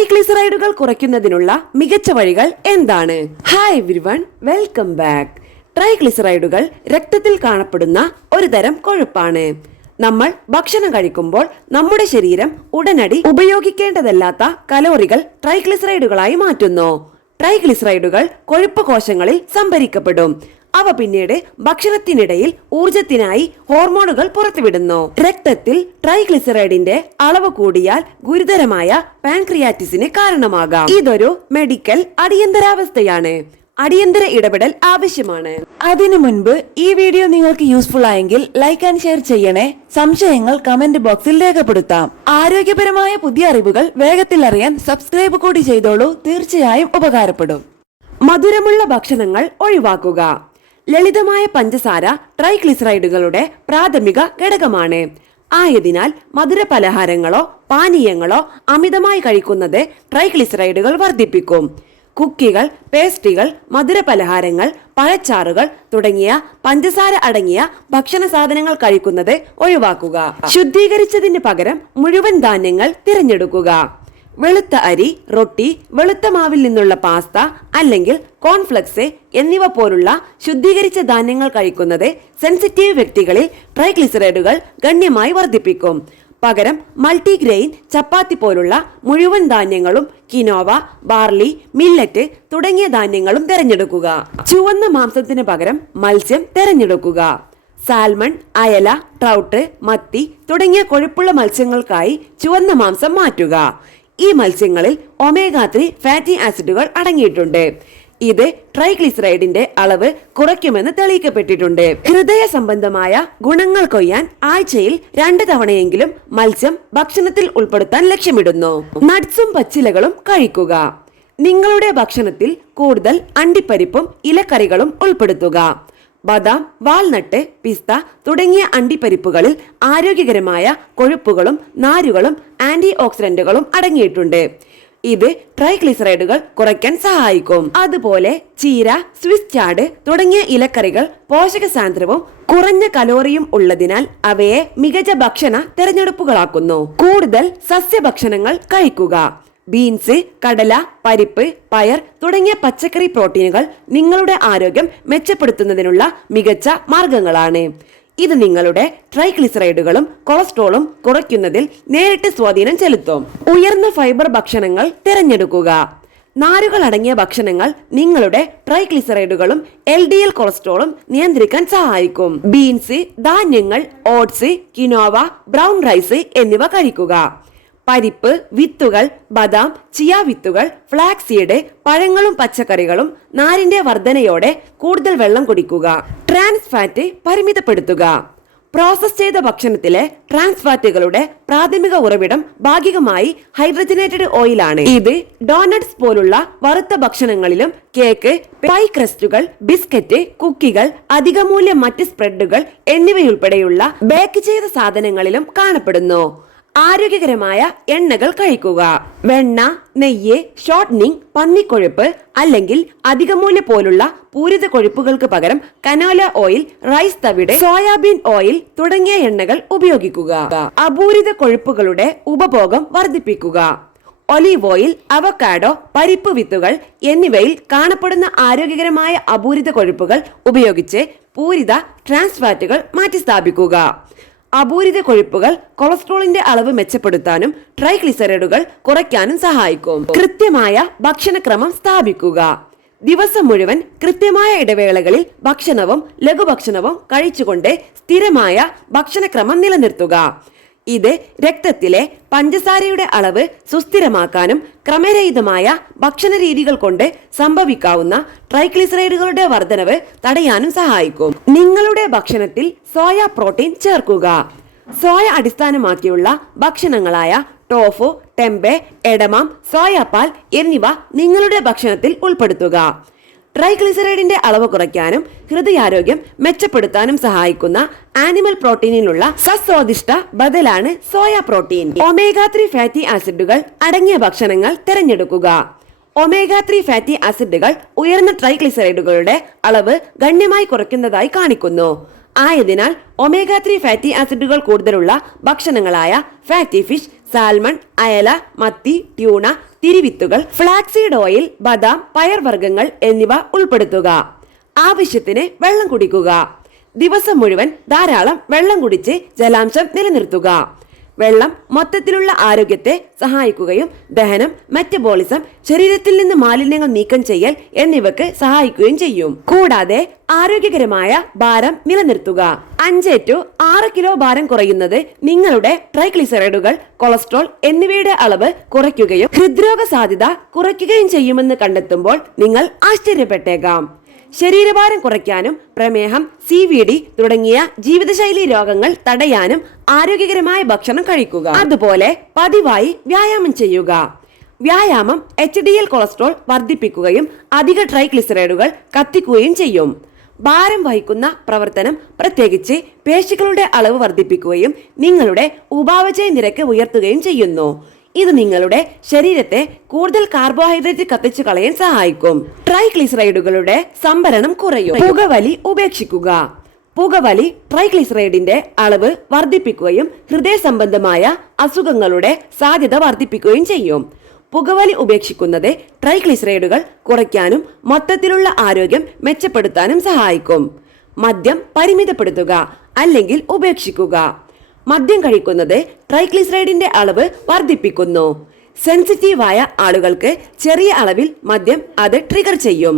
ട്രൈഗ്ലിസറൈഡുകൾ കുറയ്ക്കുന്നതിനുള്ള മികച്ച വഴികൾ എന്താണ്? Hi everyone, welcome back. ട്രൈഗ്ലിസറൈഡുകൾ രക്തത്തിൽ കാണപ്പെടുന്ന ഒരു തരം കൊഴുപ്പാണ്. നമ്മൾ ഭക്ഷണം കഴിക്കുമ്പോൾ നമ്മുടെ ശരീരം ഉടനടി ഉപയോഗിക്കേണ്ടതല്ലാത്ത കലോറികൾ ട്രൈഗ്ലിസറൈഡുകളായി മാറ്റുന്നു. ട്രൈഗ്ലിസറൈഡുകൾ കൊഴുപ്പ് കോശങ്ങളിൽ സംഭരിക്കപ്പെടും. അവ പിന്നീട് ഭക്ഷണത്തിനിടയിൽ ഊർജത്തിനായി ഹോർമോണുകൾ പുറത്തുവിടുന്നു. രക്തത്തിൽ ട്രൈഗ്ലിസറൈഡിന്റെ അളവ് കൂടിയാൽ ഗുരുതരമായ പാൻക്രിയാറ്റിസിന് കാരണമാകാം. ഇതൊരു മെഡിക്കൽ അടിയന്തരാവസ്ഥയാണ്. അടിയന്തര ഇടപെടൽ ആവശ്യമാണ്. അതിനു മുൻപ് ഈ വീഡിയോ നിങ്ങൾക്ക് യൂസ്ഫുൾ ആയെങ്കിൽ ലൈക്ക് ആൻഡ് ഷെയർ ചെയ്യണേ. സംശയങ്ങൾ കമന്റ് ബോക്സിൽ രേഖപ്പെടുത്താം. ആരോഗ്യപരമായ പുതിയ അറിവുകൾ വേഗത്തിൽ അറിയാൻ സബ്സ്ക്രൈബ് കൂടി ചെയ്തോളൂ. തീർച്ചയായും ഉപകാരപ്പെടും. മധുരമുള്ള ഭക്ഷണങ്ങൾ ഒഴിവാക്കുക. ലളിതമായ പഞ്ചസാര ട്രൈഗ്ലിസറൈഡുകളുടെ പ്രാഥമിക ഘടകമാണ്. ആയതിനാൽ മധുര പലഹാരങ്ങളോ പാനീയങ്ങളോ അമിതമായി കഴിക്കുന്നത് ട്രൈഗ്ലിസറൈഡുകൾ വർദ്ധിപ്പിക്കും. കുക്കികൾ, പേസ്ട്രികൾ, മധുര പലഹാരങ്ങൾ, പഴച്ചാറുകൾ തുടങ്ങിയ പഞ്ചസാര അടങ്ങിയ ഭക്ഷണ സാധനങ്ങൾ കഴിക്കുന്നത് ഒഴിവാക്കുക. ശുദ്ധീകരിച്ചതിന് പകരം മുഴുവൻ ധാന്യങ്ങൾ തിരഞ്ഞെടുക്കുക. വെളുത്ത അരി, റൊട്ടി, വെളുത്ത മാവിൽ നിന്നുള്ള പാസ്ത അല്ലെങ്കിൽ കോൺഫ്ലെക്സ് എന്നിവ പോലുള്ള ശുദ്ധീകരിച്ച ധാന്യങ്ങൾ കഴിക്കുന്നത് സെൻസിറ്റീവ് വ്യക്തികളിൽ ട്രൈഗ്ലിസറൈഡുകൾ ഗണ്യമായി വർദ്ധിപ്പിക്കും. പകരം മൾട്ടിഗ്രെയിൻ, ചപ്പാത്തി പോലുള്ള മുഴുവൻ ധാന്യങ്ങളും കിനോവ, ബാർലി, മില്ലറ്റ് തുടങ്ങിയ ധാന്യങ്ങളും തിരഞ്ഞെടുക്കുക. ചുവന്ന മാംസത്തിന് പകരം മത്സ്യം തിരഞ്ഞെടുക്കുക. സാൽമൺ, അയല, ട്രൗട്ട്, മത്തി തുടങ്ങിയ കൊഴുപ്പുള്ള മത്സ്യങ്ങൾക്കായി ചുവന്ന മാംസം മാറ്റുക. ഈ മത്സ്യങ്ങളിൽ ഒമേഗ-3 ഫാറ്റി ആസിഡുകൾ അടങ്ങിയിട്ടുണ്ട്. ഇത് ട്രൈഗ്ലിസറൈഡിന്റെ അളവ് കുറയ്ക്കുമെന്ന് തെളിയിക്കപ്പെട്ടിട്ടുണ്ട്. ഹൃദയ സംബന്ധമായ ഗുണങ്ങൾ കൊയ്യാൻ ആഴ്ചയിൽ 2 തവണയെങ്കിലും മത്സ്യം ഭക്ഷണത്തിൽ ഉൾപ്പെടുത്താൻ ലക്ഷ്യമിടുന്നു. നട്ട്സും പച്ചിലകളും കഴിക്കുക. നിങ്ങളുടെ ഭക്ഷണത്തിൽ കൂടുതൽ അണ്ടിപ്പരിപ്പും ഇലക്കറികളും ഉൾപ്പെടുത്തുക. ബദാം, വാൾനട്ട്, പിസ്ത തുടങ്ങിയ അണ്ടിപ്പരിപ്പുകളിൽ ആരോഗ്യകരമായ കൊഴുപ്പുകളും നാരുകളും ആന്റി ഓക്സിഡന്റുകളും അടങ്ങിയിട്ടുണ്ട്. ഇത് ട്രൈഗ്ലിസറൈഡുകൾ കുറയ്ക്കാൻ സഹായിക്കും. അതുപോലെ ചീര, സ്വിസ് ചാർഡ് തുടങ്ങിയ ഇലക്കറികൾ പോഷക സാന്ദ്രവും കുറഞ്ഞ കലോറിയും ഉള്ളതിനാൽ അവയെ മികച്ച ഭക്ഷണ തെരഞ്ഞെടുപ്പുകളാക്കുന്നു. കൂടുതൽ സസ്യഭക്ഷണങ്ങൾ കഴിക്കുക. ബീൻസ്, കടല, പരിപ്പ്, പയർ തുടങ്ങിയ പച്ചക്കറി പ്രോട്ടീനുകൾ നിങ്ങളുടെ ആരോഗ്യം മെച്ചപ്പെടുത്തുന്നതിനുള്ള മികച്ച മാർഗങ്ങളാണ്. ഇത് നിങ്ങളുടെ ട്രൈഗ്ലിസറൈഡുകളും കൊളസ്ട്രോളും കുറയ്ക്കുന്നതിൽ നേരിട്ട് സ്വാധീനം ചെലുത്തും. ഉയർന്ന ഫൈബർ ഭക്ഷണങ്ങൾ തിരഞ്ഞെടുക്കുക. നാരുകൾ അടങ്ങിയ ഭക്ഷണങ്ങൾ നിങ്ങളുടെ ട്രൈഗ്ലിസറൈഡുകളും LDL കൊളസ്ട്രോളും നിയന്ത്രിക്കാൻ സഹായിക്കും. ബീൻസ്, ധാന്യങ്ങൾ, ഓട്സ്, കിനോവ, ബ്രൗൺ റൈസ് എന്നിവ കഴിക്കുക. പരിപ്പ്, വിത്തുകൾ, ബദാം, ചിയ വിത്തുകൾ, ഫ്ലാക്സ് സീഡ്, പഴങ്ങളും പച്ചക്കറികളും നാരിന്റെ വർധനയോടെ കൂടുതൽ വെള്ളം കുടിക്കുക. Trans fat പരിമിതപ്പെടുത്തുക. പ്രോസസ് ചെയ്ത ഭക്ഷണത്തിലെ ട്രാൻസ് ഫാറ്റുകളുടെ പ്രാഥമിക ഉറവിടം ഭാഗികമായി ഹൈഡ്രജനേറ്റഡ് ഓയിലാണ്. ഇത് ഡോനട്ട്സ് പോലുള്ള വറുത്ത ഭക്ഷണങ്ങളിലും കേക്ക്, പൈ ക്രസ്റ്റുകൾ, ബിസ്ക്കറ്റ്, കുക്കികൾ, അധികമൂല്യ മറ്റ് സ്പ്രെഡുകൾ എന്നിവയുൾപ്പെടെയുള്ള ബേക്ക് ചെയ്ത സാധനങ്ങളിലും കാണപ്പെടുന്നു. ആരോഗ്യകരമായ എണ്ണകൾ കഴിക്കുക. വെണ്ണ, നെയ്യ്, ഷോർട്ടനിങ്, പന്നിക്കൊഴുപ്പ് അല്ലെങ്കിൽ അധികമൂല്യ പോലുള്ള പൂരിത കൊഴുപ്പുകൾക്ക് പകരം കനോല ഓയിൽ, റൈസ് തവിട്, സോയാബീൻ ഓയിൽ തുടങ്ങിയ എണ്ണകൾ ഉപയോഗിക്കുക. അപൂരിത കൊഴുപ്പുകളുടെ ഉപഭോഗം വർദ്ധിപ്പിക്കുക. ഒലീവ് ഓയിൽ, അവക്കാഡോ, പരിപ്പ് വിത്തുകൾ എന്നിവയിൽ കാണപ്പെടുന്ന ആരോഗ്യകരമായ അപൂരിത കൊഴുപ്പുകൾ ഉപയോഗിച്ച് പൂരിത ട്രാൻസ് ഫാറ്റുകൾ മാറ്റിസ്ഥാപിക്കുക. അപൂരിത കൊഴുപ്പുകൾ കൊളസ്ട്രോളിന്റെ അളവ് മെച്ചപ്പെടുത്താനും ട്രൈഗ്ലിസറൈഡുകൾ കുറയ്ക്കാനും സഹായിക്കും. കൃത്യമായ ഭക്ഷണക്രമം സ്ഥാപിക്കുക. ദിവസം മുഴുവൻ കൃത്യമായ ഇടവേളകളിൽ ഭക്ഷണവും ലഘുഭക്ഷണവും കഴിച്ചുകൊണ്ട് സ്ഥിരമായ ഭക്ഷണക്രമം നിലനിർത്തുക. ഇത് രക്തത്തിലെ പഞ്ചസാരയുടെ അളവ് സുസ്ഥിരമാക്കാനും ക്രമരഹിതമായ ഭക്ഷണ രീതികൾ കൊണ്ട് സംഭവിക്കാവുന്ന ട്രൈഗ്ലിസറൈഡുകളുടെ വർധനവ് തടയാനും സഹായിക്കും. നിങ്ങളുടെ ഭക്ഷണത്തിൽ സോയ പ്രോട്ടീൻ ചേർക്കുക. സോയ അടിസ്ഥാനമാക്കിയുള്ള ഭക്ഷണങ്ങളായ ടോഫു, ടെമ്പെ, എഡമാം, സോയാപാൽ എന്നിവ നിങ്ങളുടെ ഭക്ഷണത്തിൽ ഉൾപ്പെടുത്തുക. ട്രൈഗ്ലിസറൈഡിന്റെ അളവ് കുറയ്ക്കാനും ഹൃദയാരോഗ്യം മെച്ചപ്പെടുത്താനും സഹായിക്കുന്ന ആനിമൽ പ്രോട്ടീനിലുള്ള സസ്വാദിഷ്ട ബദലാണ് സോയ പ്രോട്ടീൻ. ഒമേഗ-3 ഫാറ്റി ആസിഡുകൾ അടങ്ങിയ ഭക്ഷണങ്ങൾ തിരഞ്ഞെടുക്കുക. ഒമേഗ-3 ഫാറ്റി ആസിഡുകൾ ഉയർന്ന ട്രൈഗ്ലിസറൈഡുകളുടെ അളവ് ഗണ്യമായി കുറയ്ക്കുന്നതായി കാണിക്കുന്നു. ആയതിനാൽ ഒമേഗ-3 ഫാറ്റി ആസിഡുകൾ കൂടുതലുള്ള ഭക്ഷണങ്ങളായ ഫാറ്റി ഫിഷ്, സാൽമൺ, അയല, മത്തി, ട്യൂണ, തിരിവിത്തുകൾ, ഫ്ലാക്സീഡ് ഓയിൽ, ബദാം, പയർവർഗ്ഗങ്ങൾ എന്നിവ ഉൾപ്പെടുത്തുക. ആവശ്യത്തിന് വെള്ളം കുടിക്കുക. ദിവസം മുഴുവൻ ധാരാളം വെള്ളം കുടിച്ച് ജലാംശം നിലനിർത്തുക. വെള്ളം മൊത്തത്തിലുള്ള ആരോഗ്യത്തെ സഹായിക്കുകയും ദഹനം, മെറ്റബോളിസം, ശരീരത്തിൽ നിന്ന് മാലിന്യങ്ങൾ നീക്കം ചെയ്യൽ എന്നിവയ്ക്ക് സഹായിക്കുകയും ചെയ്യും. കൂടാതെ ആരോഗ്യകരമായ ഭാരം നിലനിർത്തുക. 5 to 6 കിലോ ഭാരം കുറയുന്നത് നിങ്ങളുടെ ട്രൈഗ്ലിസറൈഡുകൾ, കൊളസ്ട്രോൾ എന്നിവയുടെ അളവ് കുറയ്ക്കുകയും ഹൃദ്രോഗ സാധ്യത കുറയ്ക്കുകയും ചെയ്യുമെന്ന് കണ്ടെത്തുമ്പോൾ നിങ്ങൾ ആശ്ചര്യപ്പെട്ടേക്കാം. ശരീരഭാരം കുറയ്ക്കാനും പ്രമേഹം, CVD തുടങ്ങിയ ജീവിതശൈലി രോഗങ്ങൾ തടയാനും ആരോഗ്യകരമായ ഭക്ഷണം കഴിക്കുക. അതുപോലെ പതിവായി വ്യായാമം ചെയ്യുക. വ്യായാമം HDL കൊളസ്ട്രോൾ വർദ്ധിപ്പിക്കുകയും അധിക ട്രൈഗ്ലിസറൈഡുകൾ കത്തിക്കുകയും ചെയ്യും. ഭാരം വഹിക്കുന്ന പ്രവർത്തനം, പ്രത്യേകിച്ച് പേശികളുടെ അളവ് വർദ്ധിപ്പിക്കുകയും നിങ്ങളുടെ ഉപാപചയ നിരക്ക് ഉയർത്തുകയും ചെയ്യുന്നു. ഇത് നിങ്ങളുടെ ശരീരത്തെ കൂടുതൽ കാർബോഹൈഡ്രേറ്റ് കത്തിച്ചു കളയാൻ സഹായിക്കും. ട്രൈഗ്ലിസറൈഡുകളുടെ സംഭരണം കുറയും. പുകവലി ഉപേക്ഷിക്കുക. പുകവലി ട്രൈഗ്ലിസറൈഡിന്റെ അളവ് വർദ്ധിപ്പിക്കുകയും ഹൃദയ സംബന്ധമായ അസുഖങ്ങളുടെ സാധ്യത വർദ്ധിപ്പിക്കുകയും ചെയ്യും. പുകവലി ഉപേക്ഷിക്കുന്നത് ട്രൈഗ്ലിസറൈഡുകൾ കുറയ്ക്കാനും മൊത്തത്തിലുള്ള ആരോഗ്യം മെച്ചപ്പെടുത്താനും സഹായിക്കും. മദ്യം പരിമിതപ്പെടുത്തുക അല്ലെങ്കിൽ ഉപേക്ഷിക്കുക. മദ്യം കഴിക്കുന്നത് ട്രൈഗ്ലിസറൈഡിന്റെ അളവ് വർദ്ധിപ്പിക്കുന്നു. സെൻസിറ്റീവായ ആളുകൾക്ക് ചെറിയ അളവിൽ മദ്യം അത് ട്രിഗർ ചെയ്യും.